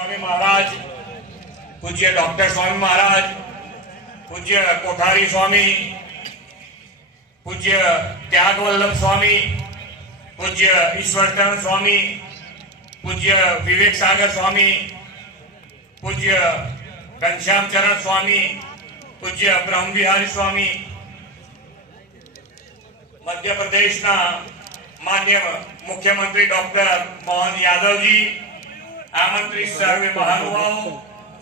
स्वामी महाराज, पूज्य डॉक्टर स्वामी महाराज, पूज्य कोठारी स्वामी, पूज्य त्यागवल्लभ स्वामी, पूज्य ईश्वरचरण स्वामी, पूज्य विवेक सागर स्वामी, पूज्य घनश्याम चरण स्वामी, पूज्य ब्रह्म विहारी स्वामी, मध्य प्रदेश माननीय मुख्यमंत्री डॉक्टर मोहन यादव जी, आमंत्रित सर्वे महानुभावों,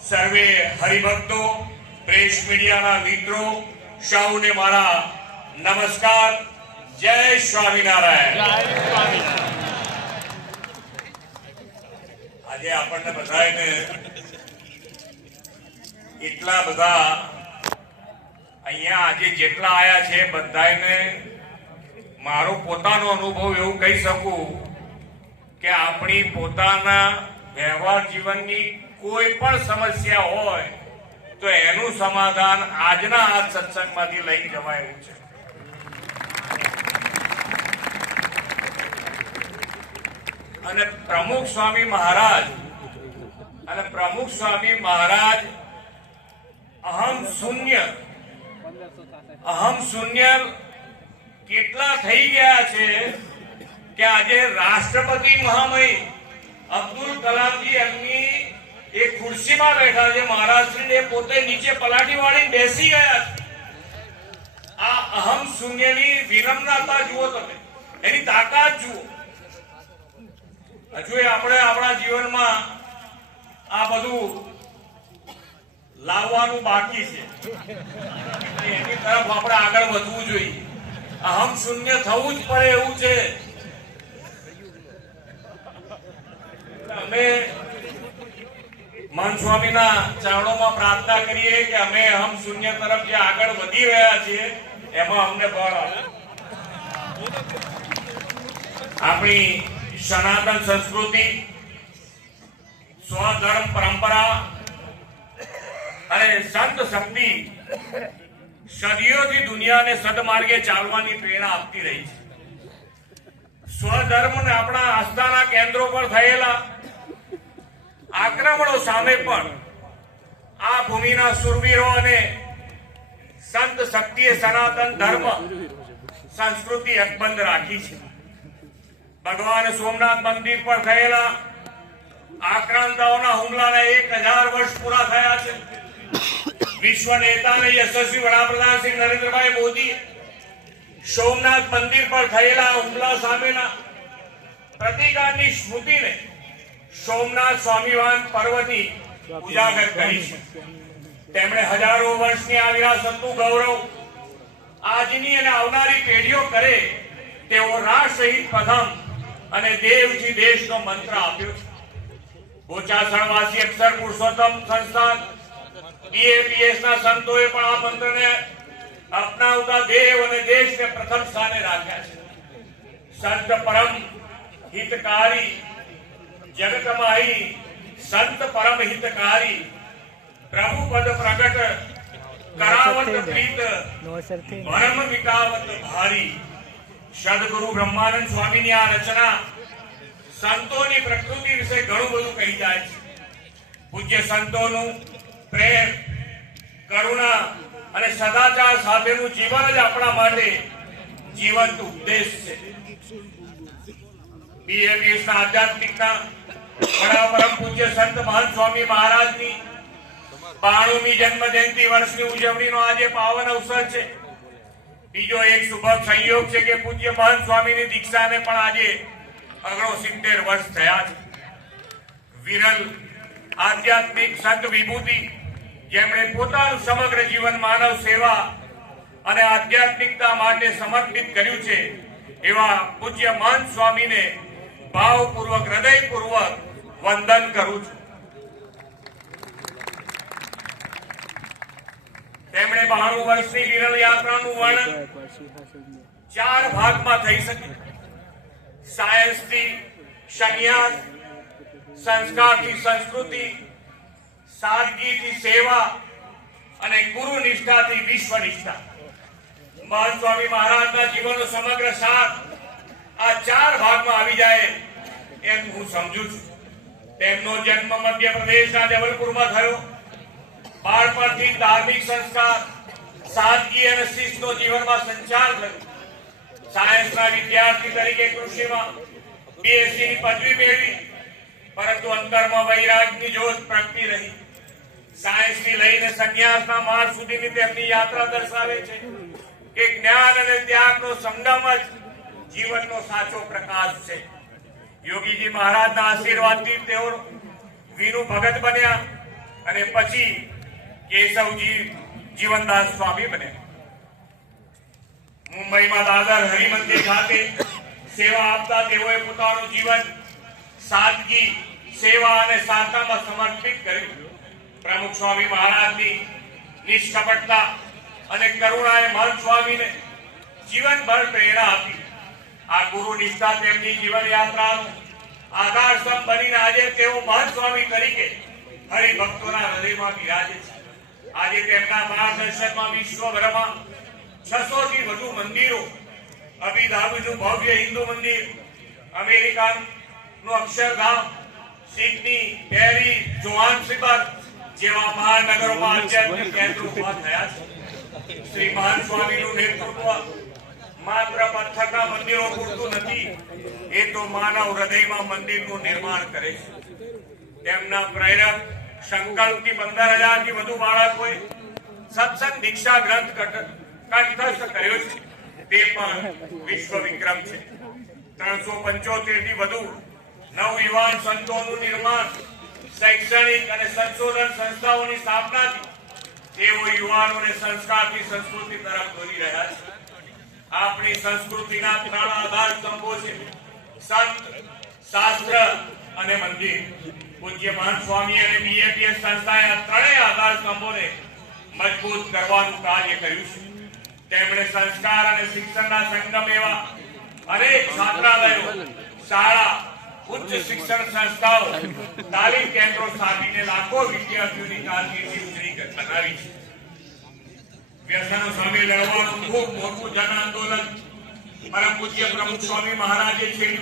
सर्वे हरिभक्तों, प्रेस मीडिया मित्रों, सौने मारा नमस्कार। जय स्वामीनारायण। આજે આપણને બધાને એટલા બધા અહીંયા આજે જેટલા આયા છે બધાને મારો પોતાનો અનુભવ એવું કહી શકું કે આપણી પોતાના વ્યવહાર જીવનની કોઈ પણ સમસ્યા હોય તો એનું સમાધાન આજના આ સત્સંગમાંથી લઈ જવાય એવું છે। અને પ્રમુખ સ્વામી મહારાજ અહમ શૂન્ય કેટલા થઈ ગયા છે કે આજે રાષ્ટ્રપતિ મહામહિમ અબ્દુલ કલામજી એમની એક ખુરશીમાં બેઠા છે, મહારાજશ્રી પોતે નીચે પલાટી વાળીને બેસી ગયા છે। આ અહમ શૂન્યની વિનમ્રતા જુઓ, તમે એની તાકાત જુઓ। હજુ આપણે આપણા જીવનમાં આ બધું લાવવાનું બાકી છે, એની તરફ આપણે આગળ વધવું જોઈએ। અહમ શૂન્ય થવું જ પડે એવું છે। અમે મન સ્વામીના ચરણોમાં પ્રાર્થના કરીએ કે અમે અહમ શૂન્ય તરફ જે આગળ વધી રહ્યા છીએ એમાં અમને બળ આપે। આપણી સનાતન સંસ્કૃતિ, સ્વધર્મ પરંપરા અને સંત શક્તિ સદીઓથી દુનિયાને સદમાર્ગે ચાલવાની પ્રેરણા આપતી રહી છે। સ્વધર્મને આપણા આસ્થાના કેન્દ્રો પર થયેલા આક્રમણો સામે પણ આ ભૂમિના શૂરવીરો અને સંત શક્તિએ સનાતન ધર્મ સંસ્કૃતિ અકબંધ રાખી છે। ભગવાન સોમનાથ મંદિર પર થયેલા આક્રાંતાઓના હુમલાના 1000 વર્ષ પૂરા થયા છે। વિશ્વ નેતા અને યશસ્વી વડાપ્રધાન શ્રી નરેન્દ્રભાઈ મોદી સોમનાથ મંદિર પર થયેલા હુમલા સામેના પ્રતિકારની સ્મૃતિને સોમનાથ સ્વામિવાન પર્વથી ઉજાગર કરી છે। તેમણે હજારો વર્ષની આ વિરાસતનું ગૌરવ આજની અને આવનારી પેઢીઓ કરે તેવો રાષ્ટ્રહિત પ્રથમ અને દેવજી દેશનો મંત્ર આપ્યો છે। બોચાસણવાસી અક્ષર પુરુષોત્તમ સંસ્થાન BAPS ના સંતોએ પણ આ મંત્રને અપનાવતા દેવ અને દેશને પ્રથમ સ્થાને રાખ્યા છે। સંત પરમ હિતકારી જગતમાહી, સંત પરમ હિતકારી, પ્રભુ પદ પ્રગટ કરાવત પ્રીત પરમ વિકાવત ભારી। સદગુરુ બ્રહ્માનંદ સ્વામીની આ રચના સંતોની પ્રકૃતિ વિશે ઘણું બધું કહી જાય છે। પૂજ્ય સંતોનું પ્રેમ, કરુણા અને સદાચાર સાથેનું જીવન જ આપણા માટે જીવંત ઉપદેશ છે। BAPS ના આધ્યાત્મિકના વડા પરમ પૂજ્ય સંત મહંત સ્વામી મહારાજની 92મી જન્મ જયંતિ વર્ષની ઉજવણીનો આજે પાવન અવસર છે। બીજો એક શુભ સંયોગ છે કે પૂજ્ય મહંત સ્વામીની દીક્ષાને પણ આજે 69 વર્ષ થયા છે। વિરલ આધ્યાત્મિક સંત વિભૂતિ જેમણે પોતાનું સમગ્ર જીવન માનવ સેવા અને આધ્યાત્મિકતા માટે સમર્પિત કર્યું છે એવા પૂજ્ય મહંત સ્વામીને ભાવપૂર્વક હૃદયપૂર્વક વંદન કરું છું। તેમણે 92 વર્ષની વિરલ યાત્રાનું વર્ણન 4 ભાગમાં થઈ શકે। સાયન્સથી સંન્યાસ, સંસ્કારથી સંસ્કૃતિ, સાદગીથી સેવા અને ગુરુ નિષ્ઠાથી વિશ્વ નિષ્ઠા। મહંત સ્વામી મહારાજના જીવનનો સમગ્ર સાર આ 4 ભાગમાં આવી જાય એમ હું સમજુ છું। તેમનો જન્મ મધ્યપ્રદેશના જબલપુરમાં થયો. બાળપણથી ધાર્મિક સંસ્કાર, સાદગી અને શિસ્તનો જીવનમાં સંચાર થયો. સાયન્સના વિદ્યાર્થી તરીકે કૃષિમાં બીએસસી ની પદવી મેળવી, પરંતુ અંતરમાં વૈરાગની જ્યોત પ્રગટી રહી. સાયન્સથી લઈને સંન્યાસના માર્ગ સુધીની તેમની યાત્રા દર્શાવે છે કે જ્ઞાન અને ત્યાગનો સંગમ જ જીવનનો સાચો પ્રકાશ છે. યોગીજી મહારાજના આશીર્વાદથી તેઓ વિનુ ભગત બન્યા અને પછી કેશવજી જીવનદાસ સ્વામી બન્યા. મુંબઈમાં દાદર હરિમંદિર ખાતે સેવા આપતા તેઓએ પોતાનું જીવન સાદગી, સેવા અને સાધનામાં સમર્પિત કર્યું. પ્રમુખ સ્વામી મહારાજની નિષ્કપટતા અને કરુણાએ મહંત સ્વામીને જીવનભર પ્રેરણા આપી. આ ગુરુ નિષ્ઠા તેમની જીવન યાત્રાનો આધારસ્તંભ બનીને આજે તેઓ મહંત સ્વામી તરીકે હરિભક્તોના હૃદયમાં બિરાજે છે. આજે તેમના માર્ગદર્શનમાં વિશ્વભરમાં 600 થી વધુ મંદિરો, અબુધાબીનું ભવ્ય હિન્દુ મંદિર, અમેરિકાનું અક્ષરધામ, સિડની, પેરિસ, જોહાન્સબર્ગ જેવા મહાનગરોમાં આધ્યાત્મિક કેન્દ્રો ઉભા થયા છે. શ્રી મહંત સ્વામીનું નેતૃત્વ માત્ર પથ્થરના મંદિરો પૂરતું નથી, એ તો માનવ હૃદયમાં મંદિરનું નિર્માણ કરે છે. તેમના પ્રેરક સંકલ્પથી 15,000 થી વધુ બાળકોએ સત્સંગ દીક્ષા ગ્રંથ કંઠસ્થ કર્યો છે. તે પણ વિશ્વ વિક્રમ છે. 375 થી વધુ નવયુવાન સંતોનું નિર્માણ, શૈક્ષણિક અને સંશોધન સંસ્થાઓની સ્થાપનાથી તેઓ યુવાનોને સંસ્કારથી સંસ્કૃતિ તરફ દોરી રહ્યા છે. આપણી સંસ્કૃતિના 3 આધાર સ્તંભો છે: સંત, શાસ્ત્ર અને મંદિર. પૂજ્ય મહંત સ્વામી અને બીએપીએસ સંસ્થાએ આ ત્રણેય આધાર સ્તંભોને મજબૂત કરવાનું કાર્ય કર્યું છે. તેમણે સંસ્કાર અને શિક્ષણના સંગમ એવા અનેક છાત્રાલયો, શાળા, ઉચ્ચ શિક્ષણ સંસ્થાઓ, તાલીમ કેન્દ્રો સ્થાપીને લાખો વિદ્યાર્થીઓની કારકિર્દી ઉજળી બનાવી છે. વ્યસનો સામે લડવાનું ખૂબ મોટું જન આંદોલન પરમ પૂજ્ય પ્રમુખ સ્વામી મહારાજે છેડી